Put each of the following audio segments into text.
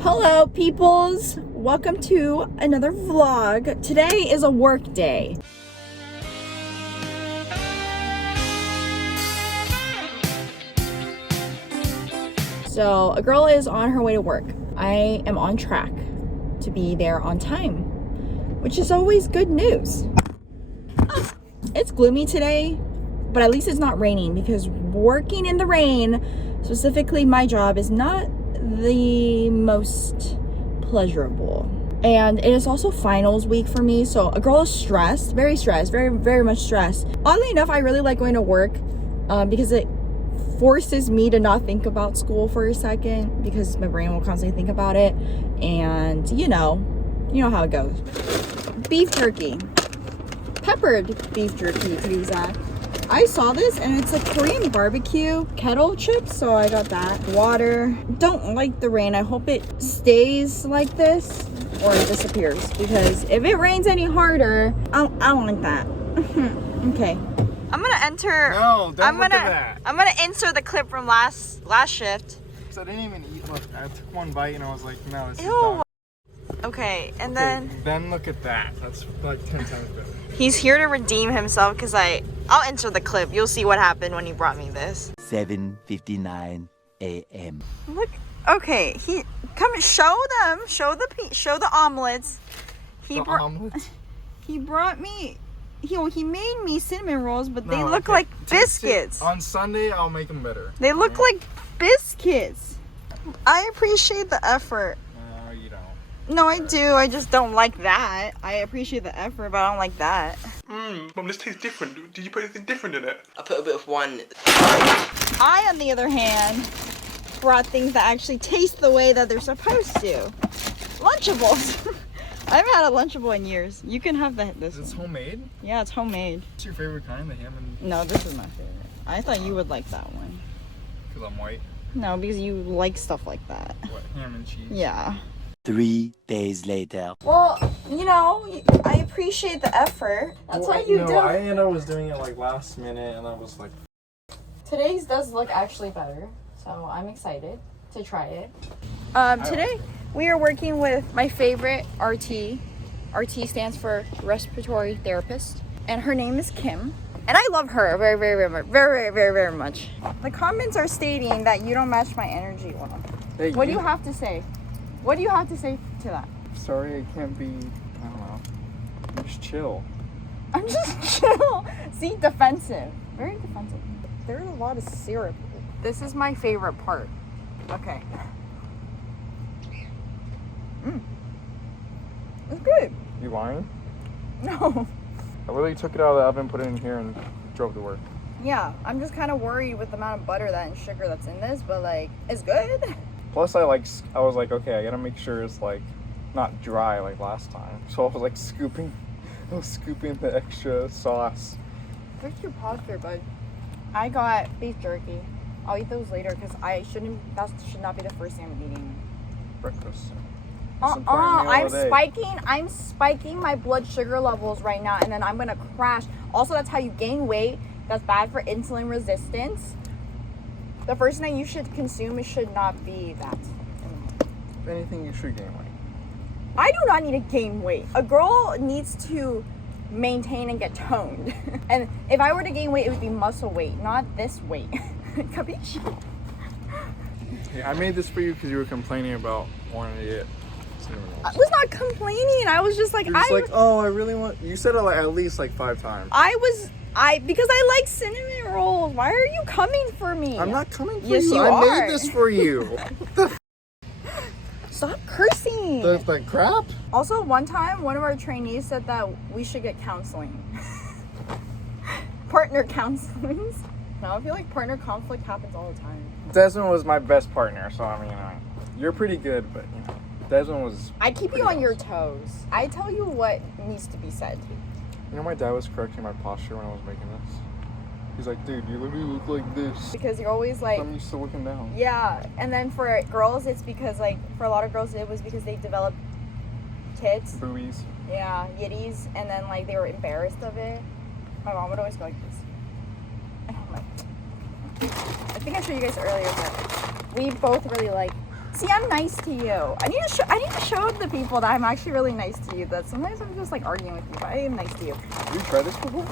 Hello peoples, welcome to another vlog. Today is a work day. So a girl is on her way to work. I am on track to be there on time, which is always good news. It's gloomy today, but at least it's not raining, because working in the rain, specifically my job, is not the most pleasurable. And it is also finals week for me, so a girl is stressed, very much stressed. Oddly enough, I really like going to work because it forces me to not think about school for a second, because my brain will constantly think about it. And you know how it goes. Beef jerky, peppered beef jerky to be exact. I saw this and it's a Korean barbecue kettle chips, so I got that. Water. Don't like the rain. I hope it stays like this or it disappears, because if it rains any harder, I don't like that. Okay. I'm gonna enter. No, don't look at that. I'm gonna insert the clip from last shift. So I didn't even eat. Look, I took one bite and I was like, no, this is Ew. done. Okay, and Then look at that. That's like 10 times better. he's here to redeem himself, because I'll insert the clip. You'll see what happened when he brought me this. 7:59 a.m. Look, okay, show the omelets. He brought me. He made me cinnamon rolls, but they look like biscuits. On Sunday, I'll make them better. They look like biscuits. I appreciate the effort. No, you don't. No, I do. I just don't like that. I appreciate the effort, but I don't like that. Mum, this tastes different. Did you put anything different in it? I put a bit of one. I, on the other hand, brought things that actually taste the way that they're supposed to. Lunchables. I haven't had a Lunchable in years. You can have this It's one. homemade? Yeah, it's homemade. What's your favorite kind? The ham and... No, this is my favorite. I thought you would like that one. Because I'm white. No, because you like stuff like that. What, ham and cheese? Yeah. 3 days later. Well, I appreciate the effort. That's what you do. I was doing it like last minute and I was like... Today's does look actually better, so I'm excited to try it. Today we are working with my favorite RT. RT stands for respiratory therapist, and her name is Kim. And I love her very much. The comments are stating that you don't match my energy well. Hey, What do you have to say? What do you have to say to that? Sorry, I can't be... I don't know. I'm just chill. I'm just chill. See, defensive. Very defensive. There's a lot of syrup. This is my favorite part. Okay. It's good. You lying? No. I literally took it out of the oven, put it in here, and drove to work. Yeah, I'm just kind of worried with the amount of butter and sugar that's in this, but like, it's good. Plus, I was like, okay, I gotta make sure it's like not dry like last time. So I was like scooping the extra sauce. Fix your posture, bud. I got beef jerky. I'll eat those later, because that should not be the first thing I'm eating. Breakfast. I'm spiking my blood sugar levels right now, and then I'm gonna crash. Also, that's how you gain weight. That's bad for insulin resistance. The first thing that you should consume should not be that. If anything, you should gain weight. I do not need to gain weight. A girl needs to maintain and get toned. And if I were to gain weight, it would be muscle weight, not this weight. Capiche? Yeah, I made this for you because you were complaining about wanting to get cinnamon rolls. I was not complaining. I was just like, You're just like, oh, I really want... You said it like at least like 5 times. Because I like cinnamon rolls. Why are you coming for me? I'm not coming for Yes, you. you I are. made this for you. Stop cursing. the crap? Also, one time, one of our trainees said that we should get counseling. Partner counseling. No, I feel like partner conflict happens all the time. Desmond was my best partner, so I mean, you're pretty good, but Desmond was... I keep you on your toes. I tell you what needs to be said. You know, my dad was correcting my posture when I was making this. He's like, dude, you literally look like this. Because you're always like... I'm used to looking down. Yeah, and then for girls, it's because like, for a lot of girls, it was because they developed tits. Boobies. Yeah, yitties, and then like they were embarrassed of it. My mom would always go like this. And I'm like... I think I showed you guys earlier, but we both really like See, I'm nice to you. I need to show the people that I'm actually really nice to you. That sometimes I'm just like arguing with you, but I am nice to you. Have you tried this before?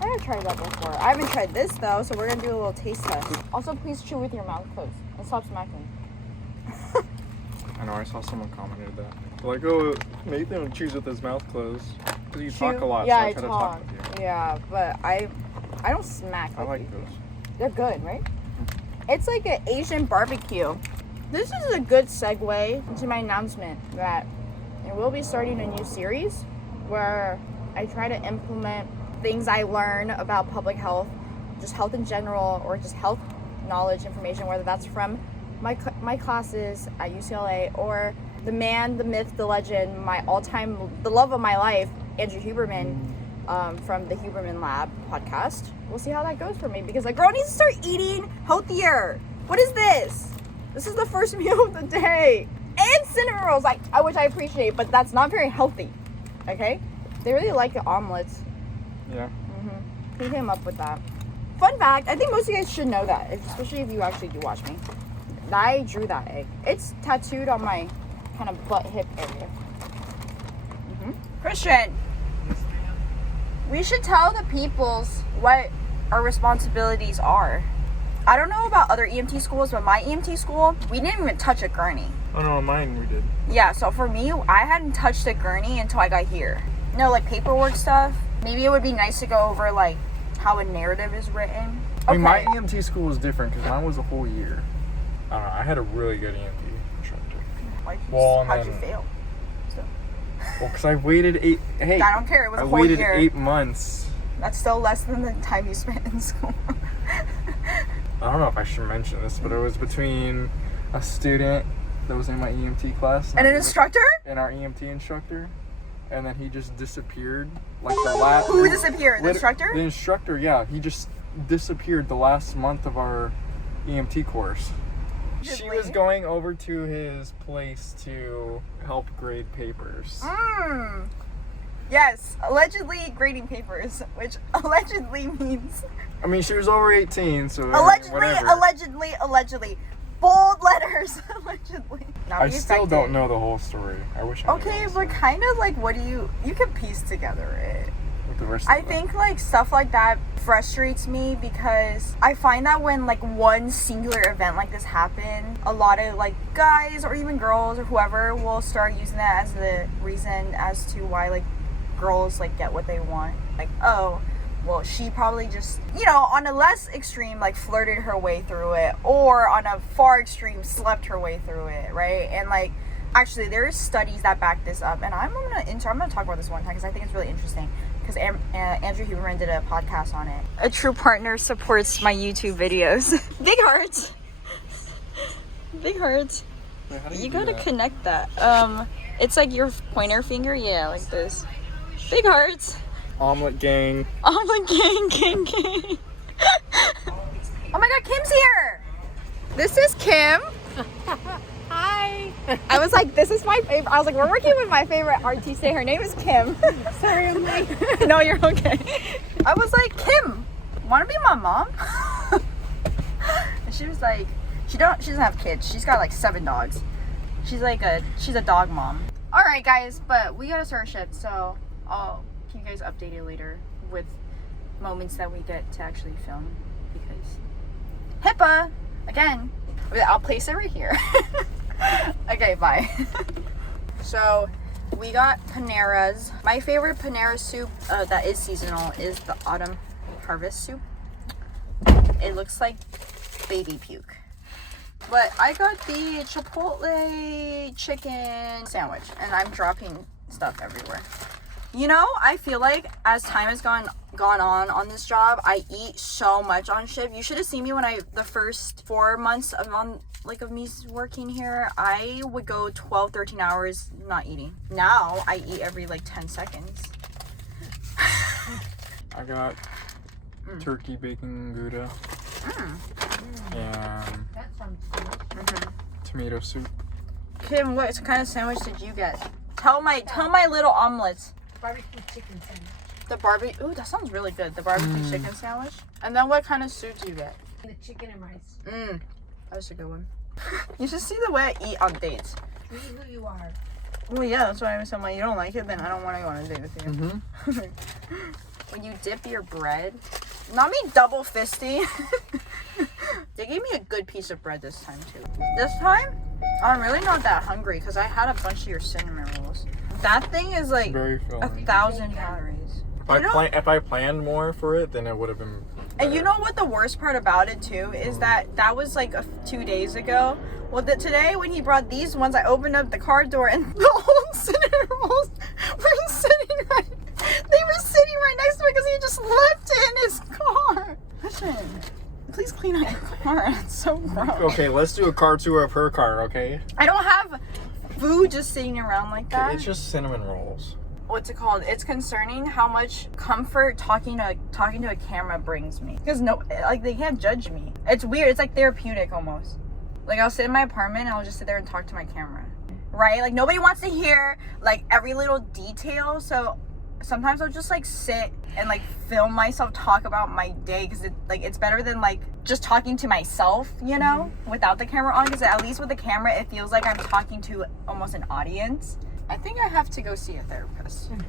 I have tried that before. I haven't tried this though, so we're gonna do a little taste test. Also, please chew with your mouth closed and stop smacking. I know, I saw someone commented that. They're like, oh, Nathan chews with his mouth closed. Because you talk a lot, yeah, so I try to talk with you. Yeah, but I don't smack. I like you. those. They're good, right? It's like an Asian barbecue. This is a good segue into my announcement that I will be starting a new series where I try to implement things I learn about public health, just health in general, or just health knowledge information, whether that's from my classes at UCLA or the man, the myth, the legend, my all-time, the love of my life, Andrew Huberman, from the Huberman Lab podcast. We'll see how that goes for me because a girl needs to start eating healthier. What is this? This is the first meal of the day. And cinnamon rolls, which I appreciate, but that's not very healthy. Okay? They really like the omelets. Yeah. He came up with that. Fun fact, I think most of you guys should know that, especially if you actually do watch me. I drew that egg. It's tattooed on my kind of butt hip area. Christian, we should tell the peoples what our responsibilities are. I don't know about other EMT schools, but my EMT school, we didn't even touch a gurney. Oh no, mine we did. Yeah, so for me, I hadn't touched a gurney until I got here. No, like paperwork stuff. Maybe it would be nice to go over like how a narrative is written. I mean, my EMT school was different because mine was a whole year. I don't know, I had a really good EMT instructor. How'd you fail? Well, because I waited I don't care, it was a whole waited year. 8 months. That's still less than the time you spent in school. I don't know if I should mention this, but it was between a student that was in my EMT class and an instructor? And our EMT instructor. And then he just disappeared. Like the last. Who disappeared? The instructor? The instructor, yeah. He just disappeared the last month of our EMT course. She was going over to his place to help grade papers. Yes, allegedly grading papers, which allegedly means... I mean, she was over 18, so Allegedly. Bold letters, allegedly. I still don't know the whole story. I wish I knew. Okay, but kind of like, what do you can piece together it. With the rest I of think like stuff like that frustrates me because I find that when like one singular event like this happen, a lot of like guys or even girls or whoever will start using that as the reason as to why like girls like get what they want. Like, oh, well, she probably just, on a less extreme, like flirted her way through it, or on a far extreme, slept her way through it, right? And like, actually, there's studies that back this up, and I'm gonna talk about this one time because I think it's really interesting. Because Andrew Huberman did a podcast on it. A true partner supports my YouTube videos. Big hearts. Big hearts. Wait, how do You do gotta that? connect that. It's like your pointer finger, yeah, like this. Big hearts. Omelet gang. Omelet gang. Oh my god, Kim's here! This is Kim. Hi. I was like, this is my favorite. I was like, we're working with my favorite artiste. Her name is Kim. Sorry, I'm late. No, you're okay. I was like, Kim, wanna be my mom? And she was like, she doesn't have kids. She's got like 7 dogs. She's a dog mom. Alright guys, but we gotta start our shift, so I'll keep you guys updated later with moments that we get to actually film because HIPAA again. I'll place it right here. Okay, bye. So we got Panera's. My favorite Panera soup that is seasonal is the autumn harvest soup. It looks like baby puke. But I got the Chipotle chicken sandwich and I'm dropping stuff everywhere. I feel like as time has gone on this job, I eat so much on shift. You should have seen me when the first 4 months of me working here, I would go 12-13 hours not eating. Now I eat every 10 seconds. I got turkey bacon Gouda and tomato soup. Kim, what kind of sandwich did you get? Tell my little omelets. Barbecue chicken sandwich. The barbecue. Ooh, that sounds really good. The barbecue chicken sandwich. And then what kind of soup do you get? The chicken and rice. That's a good one. You should see the way I eat on dates. This is who you are. Well, yeah, that's why I'm saying, like, you don't like it, then I don't want to go on a date with you. Mm-hmm. When you dip your bread, not me double fisting. They gave me a good piece of bread this time, too. This time, I'm really not that hungry because I had a bunch of your cinnamon rolls. That thing is like Very filling. 1,000 calories. If I planned more for it, then it would have been better. And you know what the worst part about it too is that was like 2 days ago. Well, today when he brought these ones, I opened up the car door and the whole cinnamon rolls were sitting right. They were sitting right next to it because he just left it in his car. Listen, please clean out your car. It's so gross. Okay, let's do a car tour of her car, okay? I don't have food just sitting around like that. It's just cinnamon rolls. What's it called? It's concerning how much comfort talking to a camera brings me. Because they can't judge me. It's weird. It's like therapeutic almost. Like I'll sit in my apartment and I'll just sit there and talk to my camera. Right? Like nobody wants to hear like every little detail. So sometimes I'll just like sit and like film myself talk about my day because it's better than like just talking to myself, you know, without the camera on. Because at least with the camera, it feels like I'm talking to almost an audience. I think I have to go see a therapist. Okay,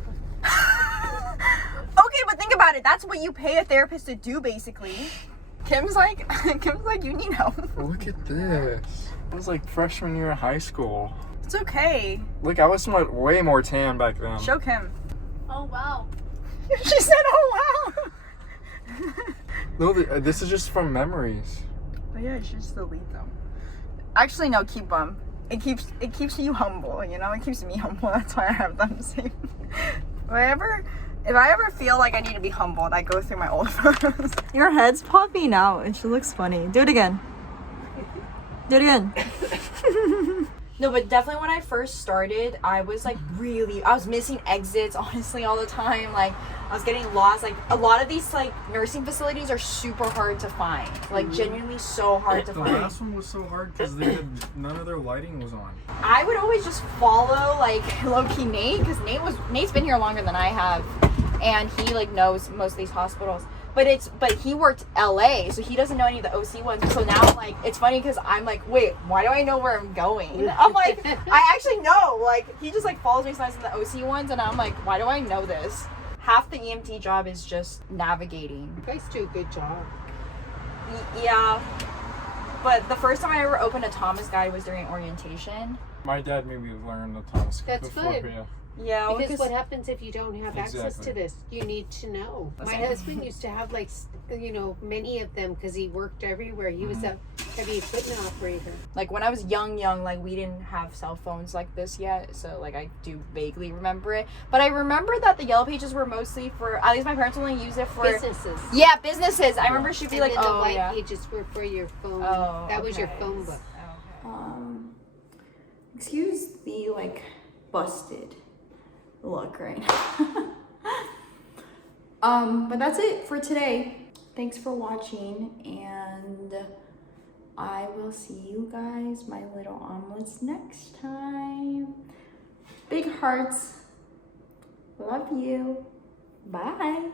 but think about it. That's what you pay a therapist to do, basically. Kim's like, you need help. Look at this. It was like freshman year of high school. It's okay. Look, I was way more tan back then. Show Kim. Oh, wow. She said, "Oh wow." No, this is just from memories. Oh yeah, you should just delete them. Actually, no, keep them. It keeps you humble, you know? It keeps me humble. That's why I have them saved. If I ever feel like I need to be humbled, I go through my old photos. Your head's popping out and she looks funny. Do it again. Do it again. No, but definitely when I first started, I was missing exits, honestly, all the time. Like, I was getting lost. Like, a lot of these, like, nursing facilities are super hard to find. Like, genuinely so hard to The find. last one was so hard because none of their lighting was on. I would always just follow, like, low-key Nate, because Nate's been here longer than I have. And he, like, knows most of these hospitals. But he worked LA, so he doesn't know any of the OC ones. So now, like, it's funny because I'm like, wait, why do I know where I'm going? I'm like, I actually know. Like, he just, like, follows me sometimes in the OC ones, and I'm like, why do I know this? Half the EMT job is just navigating. You guys do a good job. Yeah. But the first time I ever opened a Thomas guide was during orientation. My dad made me learn the Thomas. That's before, good. Yeah. Yeah, Because what happens if you don't have access to Exactly. this? You need to know. My Exactly. husband used to have, like, many of them because he worked everywhere. He was a heavy equipment operator. like when I was young, like we didn't have cell phones like this yet, so like I do vaguely remember it. But I remember that the yellow pages were mostly for, at least my parents only used it for Businesses. Yeah, businesses. I remember she'd be And like, then the oh white yeah. pages were for your phone. Oh, That was your okay. phone book. Excuse the like busted look right now. But that's it for today. Thanks for watching, and I will see you guys, my little omelets, next time. Big hearts. Love you. Bye.